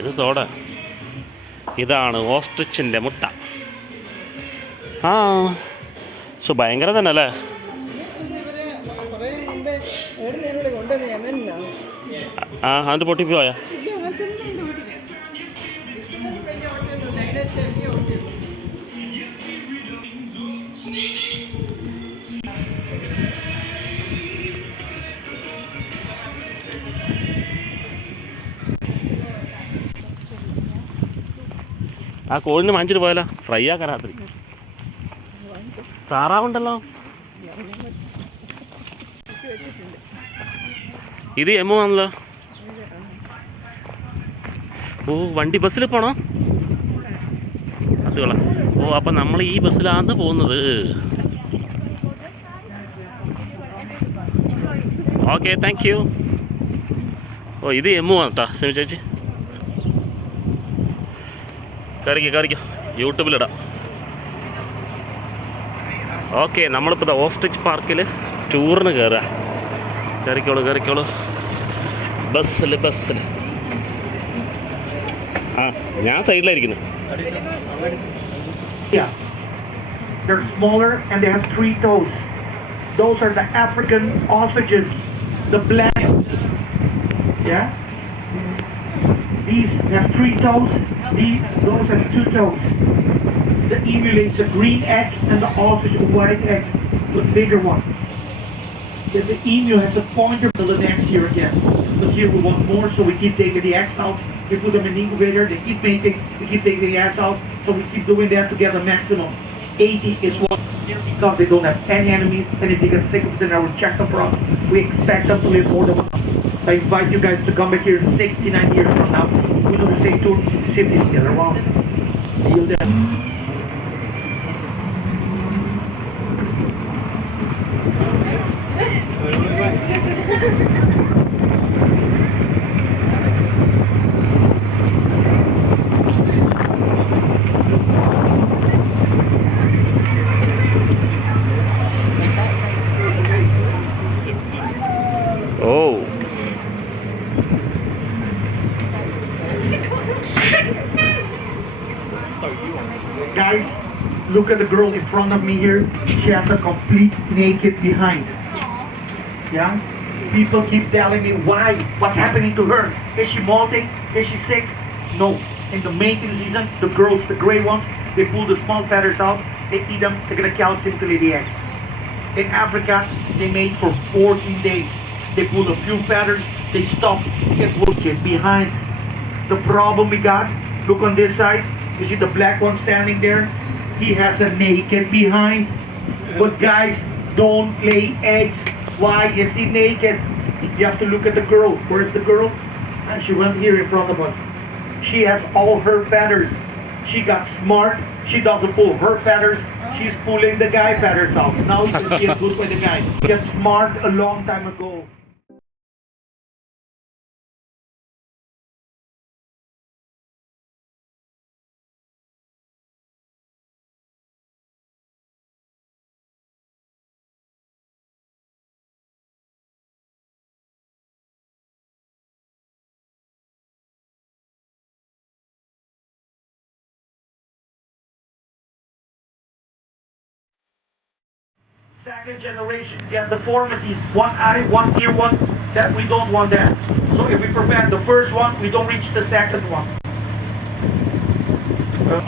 ഇത് തോട. ഇതാണ് ഓസ്ട്രിച്ചിൻ്റെ മുട്ട. ആ പക്ഷെ ഭയങ്കര തന്നെ അല്ലേ. ആ അത് പൊട്ടിപ്പോയാ. ആ കോഴിന് വാങ്ങിച്ചിട്ട് പോയാലോ, ഫ്രൈ ആക്കാൻ രാത്രി. താറാവുണ്ടല്ലോ. ഇത് എമ്മോ ആണല്ലോ. ഓ വണ്ടി ബസ്സിൽ പോണോ? അത് കൊള്ളാം. ഓ അപ്പം നമ്മൾ ഈ ബസ്സിലാണ് പോകുന്നത്. Okay thank you. ഓ ഇത് എമ്മോ ആണ് കേട്ടോ സെമി ചേച്ചി. കറിക്കോ യൂട്യൂബിലിടാം. ഓക്കെ നമ്മളിപ്പോൾ ഓസ്ട്രിച്ച് പാർക്കിൽ ടൂറിന് കയറുക. കയറിക്കോളൂ ബസ്സിൽ. ആ ഞാൻ സൈഡിലായിരിക്കുന്നു. They're smaller and they have 3 toes. Those are the African ostriches, the black. Yeah. These have 3 toes. Those have 2 toes. The emu lays a green egg and the ostrich a white egg, the bigger one. Then the emu has a pointer till the next year again. But here we want more, so we keep taking the eggs out. We put them in the incubator, they keep mating, we keep taking the eggs out, so we keep doing that to get the maximum. 80 is what, because they don't have any enemies, and if they get sick of it, then I will check them for us. We expect them to live more than 1 month. I invite you guys to come back here 69 years from now. We do the same tour, same this together. Wow. See you there. Oh. Guys, look at the girl in front of me here. She has a complete naked behind. Yeah? People keep telling me why, what's happening to her. Is she molting? Is she sick? No. In the mating season, the girls, the gray ones, they pull the small feathers out, they eat them, they get a calcium to lay the eggs. In Africa, they mate for 14 days. They pull a few feathers, they stop, it will get behind. The problem we got, look on this side, you see the black one standing there? He has a naked behind. But guys, don't lay eggs. Why is he naked? You have to look at the girl. Where's the girl? And she went here in front of us. She has all her feathers. She got smart. She doesn't pull her feathers. She's pulling the guy feathers out. Now you can see a good way the guy. Get smart a long time ago. Second generation get deformities, 1 eye, 1 ear, 1 that we don't want that. So if we prevent the first one, we don't reach the second one.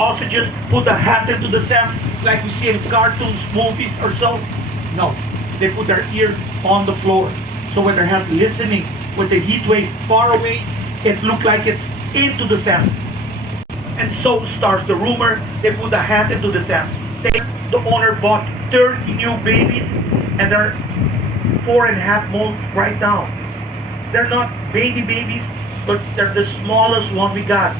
Ostriches put a hat into the sand like we see in cartoons, movies or so. No, they put their ear on the floor. So when they're head listening with the heat wave far away, it looks like it's into the sand. And so starts the rumor, they put a hat into the sand. The owner bought 30 new babies and they're 4.5 months right now. They're not babies, but they're the smallest one we got.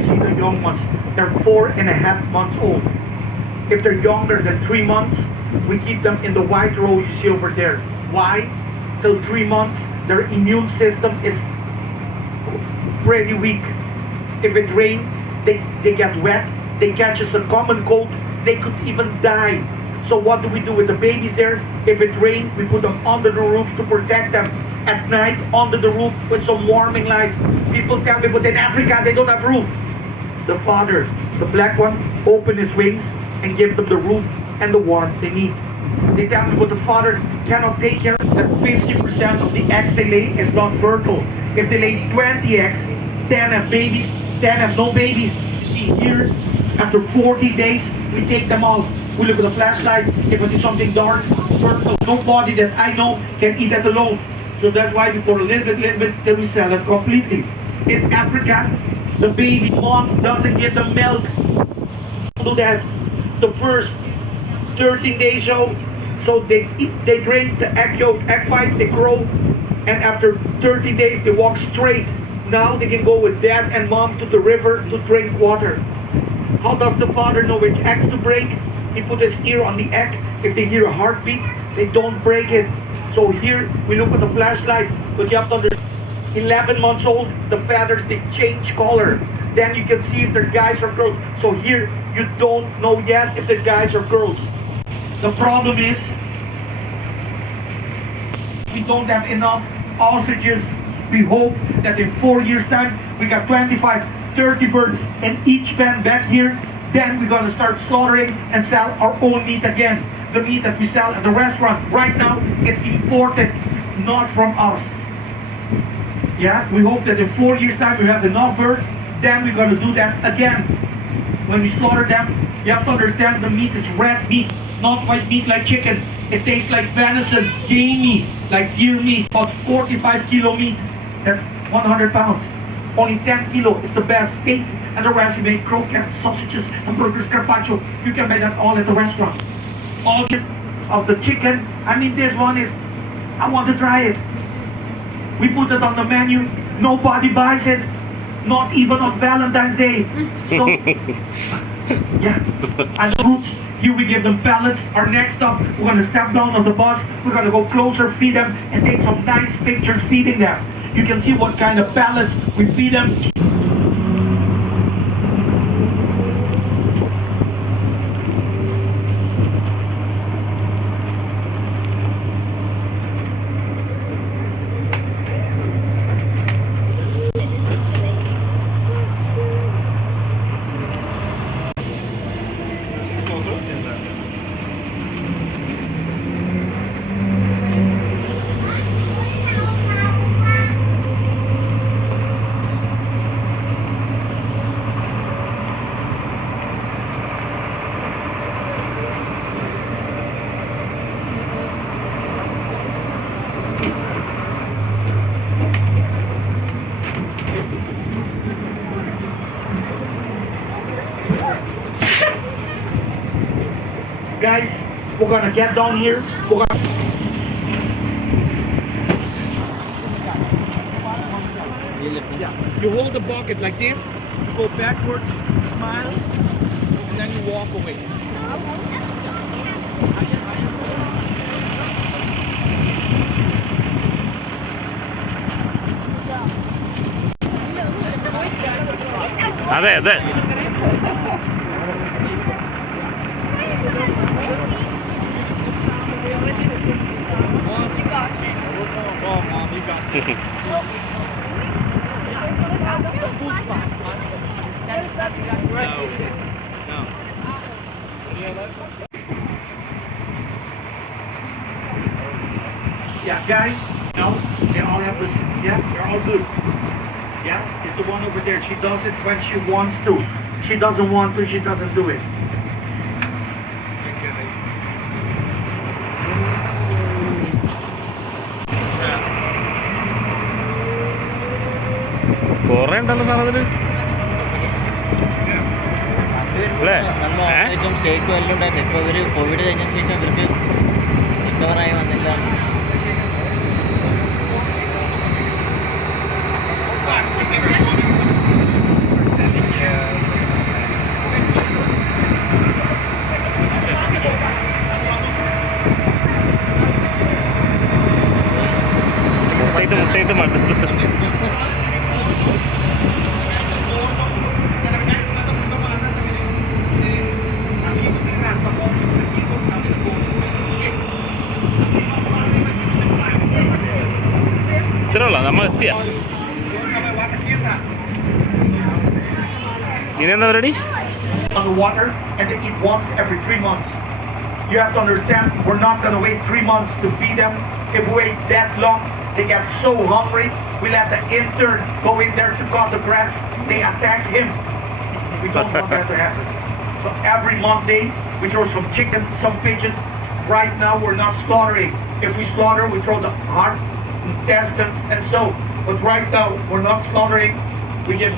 you see the young ones. They're 4.5 months old. If they're younger than 3 months, we keep them in the white row you see over there. Why? Till 3 months, their immune system is pretty weak. If it rains, they get wet, they catches a common cold, they could even die. So what do we do with the babies there? If it rains, we put them under the roof to protect them. At night, under the roof with some warming lights. People tell me, but in Africa, they don't have roof. The father, the black one, open his wings and give them the roof and the warmth they need. They tell me, but the father cannot take care that 50% of the eggs they lay is not fertile. If they lay 20 eggs, 10 have babies, 10 have no babies. You see here, after 40 days, we take them out. We look at the flashlight. If we see something dark, fertile, nobody that I know can eat that alone. So that's why we pour a little bit, then we sell it completely. In Africa, the baby mom doesn't give them milk. Do that the first 13 days so they drink the egg yolk, egg white, they grow, and after 30 days they walk straight. Now they can go with dad and mom to the river to drink water. How does the father know which eggs to break? He put his ear on the egg. If they hear a heartbeat, they don't break it. So here we look at the flashlight, but you have to understand, 11 months old, the feathers, they change color. Then you can see if they're guys or girls. So here, you don't know yet if they're guys or girls. The problem is, we don't have enough ostriches. We hope that in 4 years' time, we got 25, 30 birds in each pen back here. Then we're gonna start slaughtering and sell our own meat again. The meat that we sell at the restaurant right now, it's imported, not from us. Yeah, we hope that in 4 years' time we have enough birds. Then we're gonna do that again. When we slaughter them, you have to understand the meat is red meat, not white meat like chicken. It tastes like venison, gamey, like deer meat. About 45 kilo meat, that's 100 pounds. Only 10 kilo is the best steak, and the rest you make croquettes, sausages, hamburgers, carpaccio. You can buy that all at the restaurant. All this of the chicken, I mean this one is, I want to try it. We put it on the menu, nobody buys it, not even on Valentine's Day. So, yeah, and the roots, here we give them pellets. Our next stop, we're gonna step down on the bus, we're gonna go closer, feed them, and take some nice pictures feeding them. You can see what kind of pellets we feed them. Guys, we're gonna get down here. We're gonna... Yeah. You hold the bucket like this, you go backwards, smile, and then you walk away. അതെ അതെ Yeah, guys, no, they all have this. Yeah, they're all good. Yeah, it's the one over there. She does it when she wants to. She doesn't want to, she doesn't do it. കുറേ ഉണ്ടല്ലോ സാധനത്തിന് അല്ലേ സ്റ്റേക്കും എല്ലാം ഉണ്ടായിരുന്നു. ഇപ്പോൾ ഇവർ Covid കഴിഞ്ഞതിന് ശേഷം ഇവർക്ക് റിക്കവറായി വന്നില്ല. Standing here. കണ്ടിട്ട് മടുത്തു. ഇത്ര ഉള്ള നമ്മൾ എത്തിയ ഇനി എന്താ പരിപാടി? On the water and they eat once every 3 months. You have to understand, we're not going to wait 3 months to feed them. If we wait that long, they get so hungry. We'll have the intern go in there to cut the grass. They attack him. We don't want that to happen. So every Monday, we throw some chickens, some pigeons. Right now, we're not slaughtering. If we slaughter, we throw the heart, intestines, and so. But right now, we're not slaughtering. We give